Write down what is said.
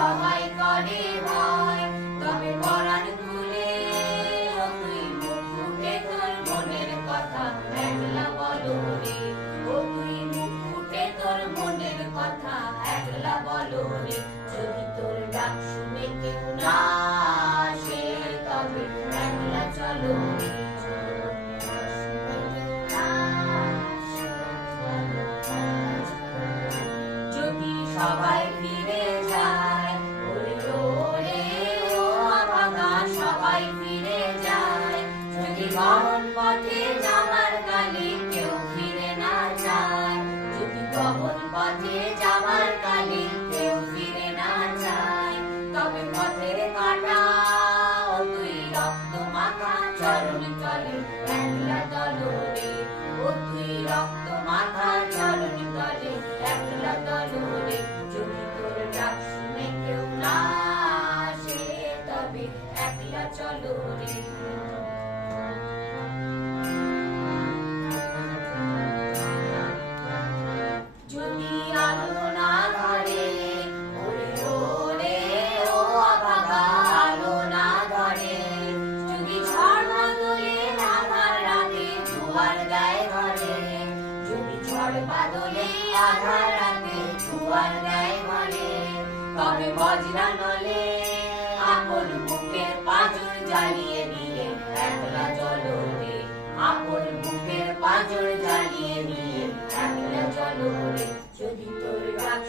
সবাই করে ভয়, তবে পরাণ খুলে ও তুই মুখ ফুটে তোর মনের কথা একলা বলো রে। ও তুই মুখ ফুটে তোর মনের কথা একলা বলো রে। যদি তোর ডাক শুনে কেউ না আসে তবে একলা চলো রে। যদি সবাই ফিরে যায়, ওরে ওরে ও আভাগা সবাই ফিরে যায়। যদি গহন পথে যাবার কালে কেউ ফিরে না যায়, যদি গহন পথে যাবার কালে কেউ ফিরে না যায়, তবে পথের কাঁটা ও তুই রক্ত মাখা চরণ তলে একলা চলো রে। ও তুই রক্ত মাখা চরণ তলে একলা চলো রে। যদি তোর ডাক শুনে কেউ না আসে তবে একলা চলো রে। যদি আলো না ধরে, ওরে ওরে ও আভাগা আলো না ধরে, যদি ঝড় বাদলে আধার রাতে জোয়ার দেয় ঘরে, যদি ঝড় বাদলে আধার রাতে জোয়ার দেয় ঘরে, তবে বজ্রা নলে আপন বুকের পাঁজর জ্বালিয়ে দিয়ে একলা চলো রে। আপন বুকের পাঁজর জ্বালিয়ে দিয়ে একলা চলো রে। যদি তোর ডাক